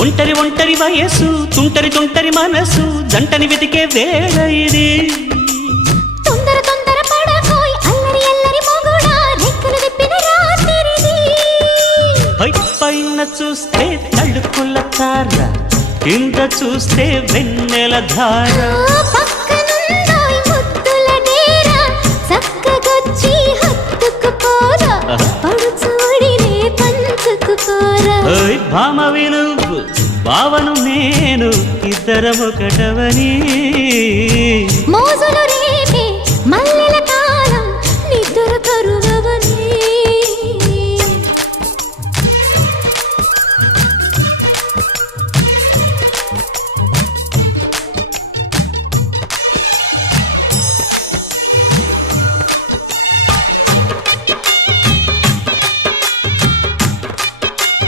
ఒంటరి ఒంటరి వయసు తుంటరి తుంటరి మనసు జంటని వెతికే వేళ ఇది తొందర తొందర పడకోయ్ అల్లరి అల్లరి మొగుడా రెక్కలు విప్పిన రాత్రిది పైన చూస్తే తళుకుల తార కింద చూస్తే వెన్నెల ధార పక్కనుందోయ్ ముద్దుల డేరా చక్కగొచ్చి హత్తుకుపోరా పడుచోడినే పంచుకుపోరా భామవి నువ్వు భావను నేను ఇద్దరమొకటవని మోజులు